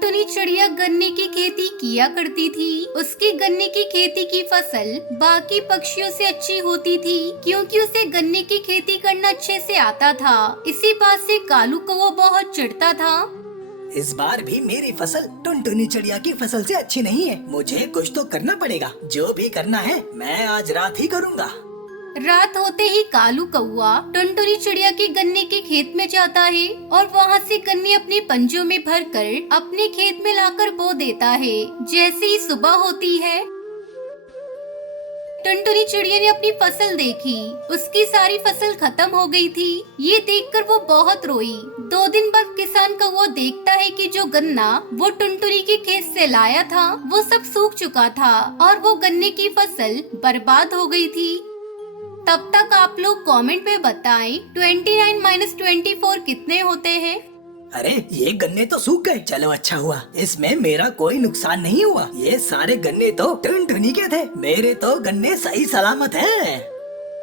टुनटुनी चिड़िया गन्ने की खेती किया करती थी। उसकी गन्ने की खेती की फसल बाकी पक्षियों से अच्छी होती थी क्योंकि उसे गन्ने की खेती करना अच्छे से आता था। इसी बात से कालू कौवा बहुत चिढ़ता था। इस बार भी मेरी फसल टुनटुनी चिड़िया की फसल से अच्छी नहीं है। मुझे कुछ तो करना पड़ेगा। जो भी करना है मैं आज रात ही करूँगा। रात होते ही कालू कौवा टुनटुनी चिड़िया के गन्ने के खेत में जाता है और वहाँ से गन्ने अपने पंजों में भरकर अपने खेत में लाकर बो देता है। जैसे ही सुबह होती है, टुनटुनी चिड़िया ने अपनी फसल देखी। उसकी सारी फसल खत्म हो गई थी। ये देखकर वो बहुत रोई। 2 दिन बाद किसान कौवा देखता है कि जो गन्ना वो टुनटुनी के खेत से लाया था वो सब सूख चुका था और वो गन्ने की फसल बर्बाद हो गई थी। तब तक आप लोग कमेंट में बताएं 29 - 24 कितने होते हैं। अरे ये गन्ने तो सूख गए। चलो अच्छा हुआ, इसमें मेरा कोई नुकसान नहीं हुआ। ये सारे गन्ने तो टुनटुनी के थे। मेरे तो गन्ने सही सलामत हैं।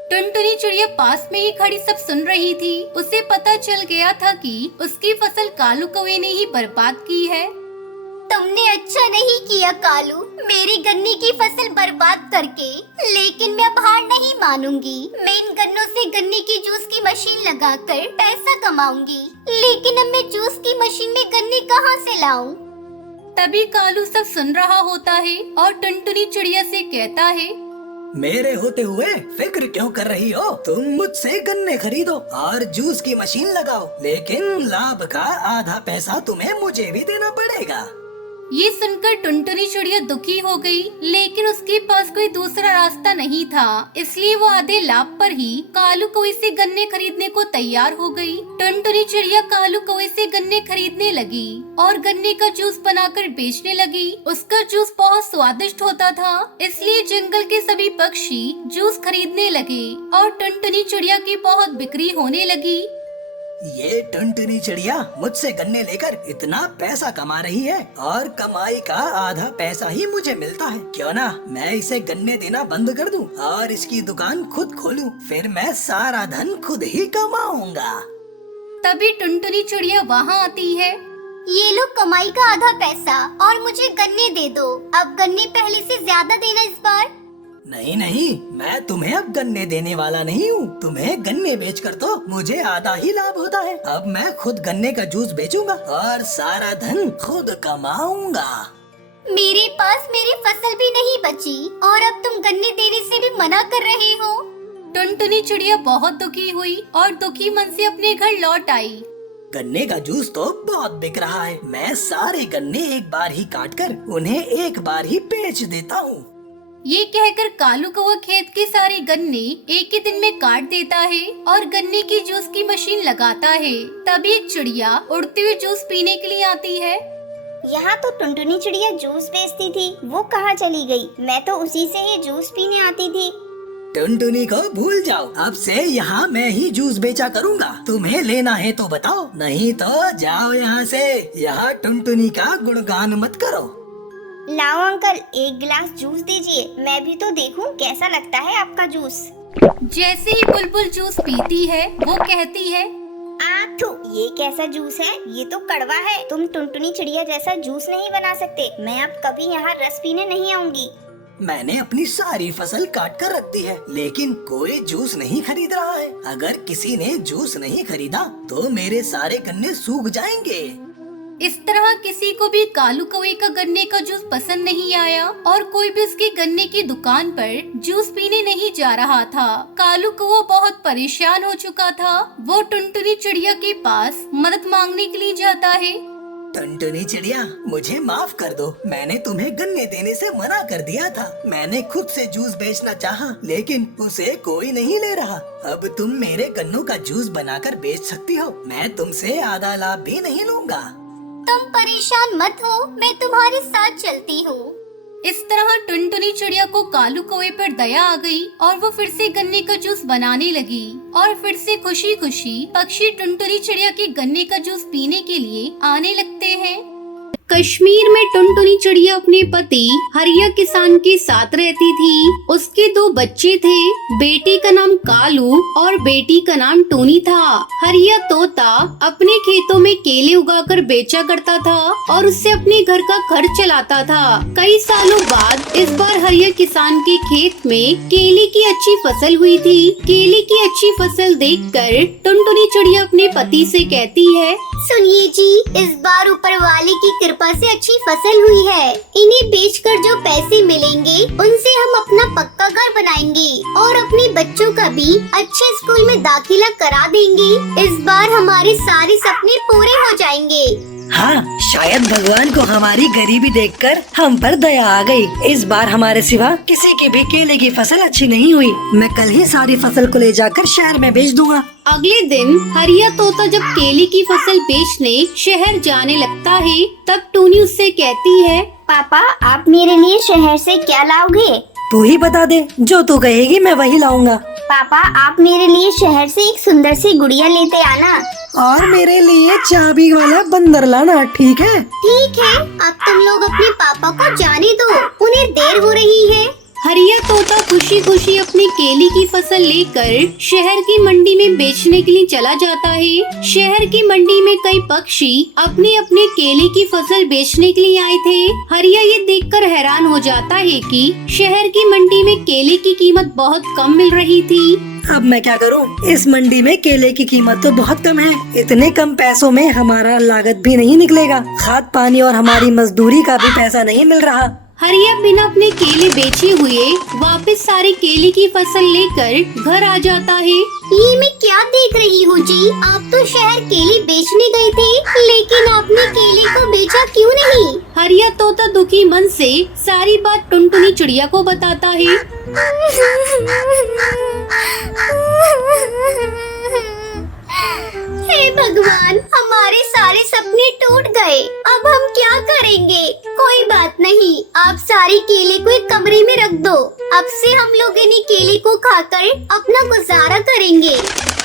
टुनटुनी चिड़िया पास में ही खड़ी सब सुन रही थी। उसे पता चल गया था कि उसकी फसल कालू कौवे ने ही बर्बाद की है। तुमने अच्छा नहीं किया कालू, मेरी गन्ने की फसल बर्बाद करके। लेकिन मैं अब हार नहीं मानूंगी। मैं इन गन्नों से गन्ने की जूस की मशीन लगाकर पैसा कमाऊंगी। लेकिन अब मैं जूस की मशीन में गन्ने कहाँ से लाऊं? तभी कालू सब सुन रहा होता है और टुनटुनी चिड़िया से कहता है, मेरे होते हुए फिक्र क्यों कर रही हो? तुम मुझसे गन्ने खरीदो और जूस की मशीन लगाओ, लेकिन लाभ का आधा पैसा तुम्हें मुझे भी देना पड़ेगा। ये सुनकर टुनटुनी चिड़िया दुखी हो गई, लेकिन उसके पास कोई दूसरा रास्ता नहीं था। इसलिए वो आधे लाभ पर ही कालू कौवे से गन्ने खरीदने को तैयार हो गई। टुनटुनी चिड़िया कालू कौवे से गन्ने खरीदने लगी और गन्ने का जूस बनाकर बेचने लगी। उसका जूस बहुत स्वादिष्ट होता था, इसलिए जंगल के सभी पक्षी जूस खरीदने लगे और टुनटुनी चिड़िया की बहुत बिक्री होने लगी। ये टुनटुनी चिड़िया मुझसे गन्ने लेकर इतना पैसा कमा रही है और कमाई का आधा पैसा ही मुझे मिलता है। क्यों ना मैं इसे गन्ने देना बंद कर दूं और इसकी दुकान खुद खोलूं, फिर मैं सारा धन खुद ही कमाऊंगा। तभी टुनटुनी चिड़िया वहाँ आती है। ये लो कमाई का आधा पैसा और मुझे गन्ने दे दो। अब गन्ने पहले से ज्यादा देना इस बार। नहीं नहीं, मैं तुम्हें अब गन्ने देने वाला नहीं हूँ। तुम्हें गन्ने बेचकर तो मुझे आधा ही लाभ होता है। अब मैं खुद गन्ने का जूस बेचूंगा और सारा धन खुद कमाऊंगा। मेरे पास मेरी फसल भी नहीं बची और अब तुम गन्ने देने से भी मना कर रहे हो। टुनटुनी चिड़िया बहुत दुखी हुई और दुखी मन से अपने घर लौट आई। गन्ने का जूस तो बहुत बिक रहा है। मैं सारे गन्ने एक बार ही काटकर उन्हें एक बार ही बेच देता हूँ। ये कहकर कालू कौवा खेत के सारे गन्ने एक ही दिन में काट देता है और गन्ने की जूस की मशीन लगाता है। तभी एक चिड़िया उड़ते हुए जूस पीने के लिए आती है। यहाँ तो टुनटुनी चिड़िया जूस बेचती थी, वो कहाँ चली गई? मैं तो उसी से ही जूस पीने आती थी। टुनटुनी को भूल जाओ, अब से यहाँ मैं ही जूस बेचा करूँगा। तुम्हें लेना है तो बताओ, नहीं तो जाओ यहाँ से। यहाँ टुनटुनी का गुणगान मत करो। लाओ अंकल, एक गिलास जूस दीजिए, मैं भी तो देखूं कैसा लगता है आपका जूस। जैसे ही बुलबुल जूस पीती है वो कहती है, आथू, ये कैसा जूस है? ये तो कड़वा है। तुम टुनटुनी चिड़िया जैसा जूस नहीं बना सकते। मैं अब कभी यहाँ रस पीने नहीं आऊंगी। मैंने अपनी सारी फसल काट कर रख दी है, लेकिन कोई जूस नहीं खरीद रहा है। अगर किसी ने जूस नहीं खरीदा तो मेरे सारे गन्ने सूख जाएंगे। इस तरह किसी को भी कालू कौवे का गन्ने का जूस पसंद नहीं आया और कोई भी उसके गन्ने की दुकान पर जूस पीने नहीं जा रहा था। कालू कौवा बहुत परेशान हो चुका था। वो टुनटुनी चिड़िया के पास मदद मांगने के लिए जाता है। टुनटुनी चिड़िया, मुझे माफ कर दो। मैंने तुम्हें गन्ने देने से मना कर दिया था। मैंने खुद से जूस बेचना चाहा, लेकिन उसे कोई नहीं ले रहा। अब तुम मेरे गन्नों का जूस बनाकर बेच सकती हो। मैं तुमसे आधा लाभ भी नहीं लूँगा। तुम परेशान मत हो, मैं तुम्हारे साथ चलती हूँ। इस तरह टुनटुनी चिड़िया को कालू कौवे पर दया आ गई और वो फिर से गन्ने का जूस बनाने लगी और फिर से खुशी खुशी पक्षी टुनटुनी चिड़िया के गन्ने का जूस पीने के लिए आने लगते हैं। कश्मीर में टुनटुनी चिड़िया अपने पति हरिया किसान के साथ रहती थी। उसके 2 बच्चे थे, बेटे का नाम कालू और बेटी का नाम टूनी था। हरिया तोता अपने खेतों में केले उगाकर बेचा करता था और उससे अपने घर का खर्च चलाता था। कई सालों बाद इस बार हरिया किसान के खेत में केले की अच्छी फसल हुई थी। केले की अच्छी फसल देखकर टुनटुनी चिड़िया अपने पति से कहती है, सुनिए जी, इस बार ऊपर वाले की कृपा से अच्छी फसल हुई है। इन्हें बेचकर जो पैसे मिलेंगे उनसे हम अपना पक्का घर बनाएंगे और अपने बच्चों का भी अच्छे स्कूल में दाखिला करा देंगे। इस बार हमारे सारे सपने पूरे हो जाएंगे। हाँ, शायद भगवान को हमारी गरीबी देखकर हम पर दया आ गई। इस बार हमारे सिवा किसी की भी केले की फसल अच्छी नहीं हुई। मैं कल ही सारी फसल को ले जाकर शहर में बेच दूंगा। अगले दिन हरिया तोता जब केले की फसल बेचने शहर जाने लगता है, तब टूनी उससे कहती है, पापा आप मेरे लिए शहर से क्या लाओगे? तू ही बता दे, जो तू कहेगी मैं वही लाऊंगा। पापा आप मेरे लिए शहर से एक सुंदर सी गुड़िया लेते आना। और मेरे लिए चाबी वाला बंदर लाना, ठीक है? ठीक है, अब तुम लोग अपने पापा को जाने दो, उन्हें देर हो रही है। हरिया तोता खुशी खुशी अपनी केले की फसल लेकर शहर की मंडी में बेचने के लिए चला जाता है। शहर की मंडी में कई पक्षी अपने अपने केले की फसल बेचने के लिए आए थे। हरिया ये देखकर हैरान हो जाता है कि शहर की मंडी में केले की कीमत बहुत कम मिल रही थी। अब मैं क्या करूं? इस मंडी में केले की कीमत तो बहुत कम है। इतने कम पैसों में हमारा लागत भी नहीं निकलेगा। खाद पानी और हमारी मजदूरी का भी पैसा नहीं मिल रहा। हरिया बिना अपने केले बेचे हुए वापस सारी केले की फसल लेकर घर आ जाता है। ये मैं क्या देख रही हूँ जी? आप तो शहर केले बेचने गए थे, लेकिन आपने केले को बेचा क्यों नहीं? हरिया तोता दुखी मन से सारी बात टुनटुनी चिड़िया को बताता है। हे भगवान, हमारे सारे सपने टूट गए। अब हम क्या करेंगे? कोई बात नहीं, आप सारी केले को एक कमरे में रख दो। अब से हम लोग इन्हीं केले को खाकर अपना गुजारा करेंगे।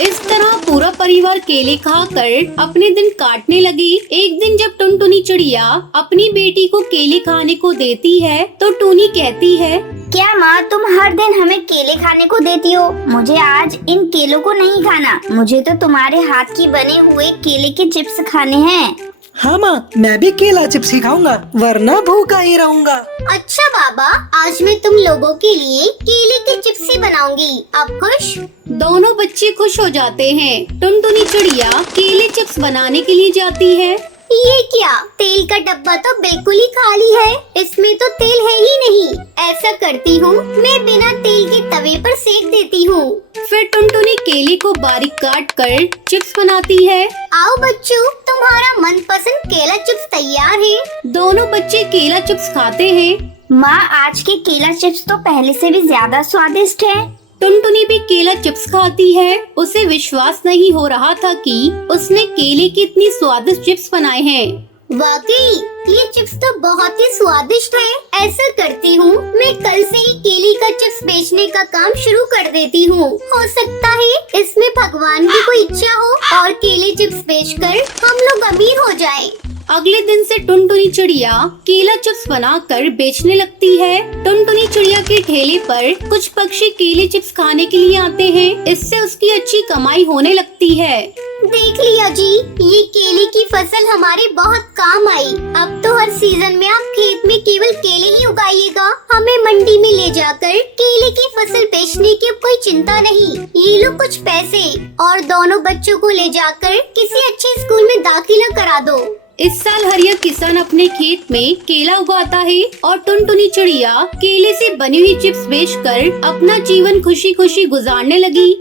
इस तरह पूरा परिवार केले खाकर अपने दिन काटने लगी। एक दिन जब टुनटुनी चिड़िया अपनी बेटी को केले खाने को देती है, तो टूनी कहती है, क्या माँ तुम हर दिन हमें केले खाने को देती हो? मुझे आज इन केलों को नहीं खाना। मुझे तो तुम्हारे हाथ की बने हुए केले के चिप्स खाने हैं। हाँ माँ, मैं भी केला चिप्स ही खाऊंगा, वरना भूखा ही रहूंगा। अच्छा बाबा, आज मैं तुम लोगों के लिए केले के चिप्स ही बनाऊंगी। आप खुश? दोनों बच्चे खुश हो जाते हैं। टुनटुनी चिड़िया केले चिप्स बनाने के लिए जाती है। ये क्या? तेल का डब्बा तो बिल्कुल ही खाली है, इसमें तो तेल है ही नहीं। ऐसा करती हूँ, मैं बिना तेल के तवे पर सेक देती हूँ। फिर टुनटुनी केले को बारीक काट कर चिप्स बनाती है। आओ बच्चों, तुम्हारा मनपसंद केला चिप्स तैयार है। दोनों बच्चे केला चिप्स खाते हैं। माँ आज के केला चिप्स तो पहले से भी ज्यादा स्वादिष्ट है। टुनटुनी भी केला चिप्स खाती है। उसे विश्वास नहीं हो रहा था कि उसने केले की इतनी स्वादिष्ट चिप्स बनाए हैं। वाकई ये चिप्स तो बहुत ही स्वादिष्ट है। ऐसा करती हूँ, मैं कल से ही केले का चिप्स बेचने का काम शुरू कर देती हूँ। हो सकता है इसमें भगवान की कोई इच्छा हो और केले चिप्स बेचकर हम लोग अमीर हो जाएं। अगले दिन से टुनटुनी चिड़िया केला चिप्स बनाकर बेचने लगती है। टुनटुनी चिड़िया के ठेले पर कुछ पक्षी केले चिप्स खाने के लिए आते हैं। इससे उसकी अच्छी कमाई होने लगती है। देख लिया जी, ये केले की फसल हमारे बहुत काम आई। अब तो हर सीजन में आप खेत में केवल केले ही उगाइएगा। हमें मंडी में ले जाकर केले की फसल बेचने की अब कोई चिंता नहीं। ये लो कुछ पैसे और दोनों बच्चों को ले जाकर किसी अच्छे स्कूल में दाखिला करा दो। इस साल हरिया किसान अपने खेत में केला उगाता है और टुनटुनी चिड़िया केले से बनी हुई चिप्स बेचकर अपना जीवन खुशी खुशी गुजारने लगी।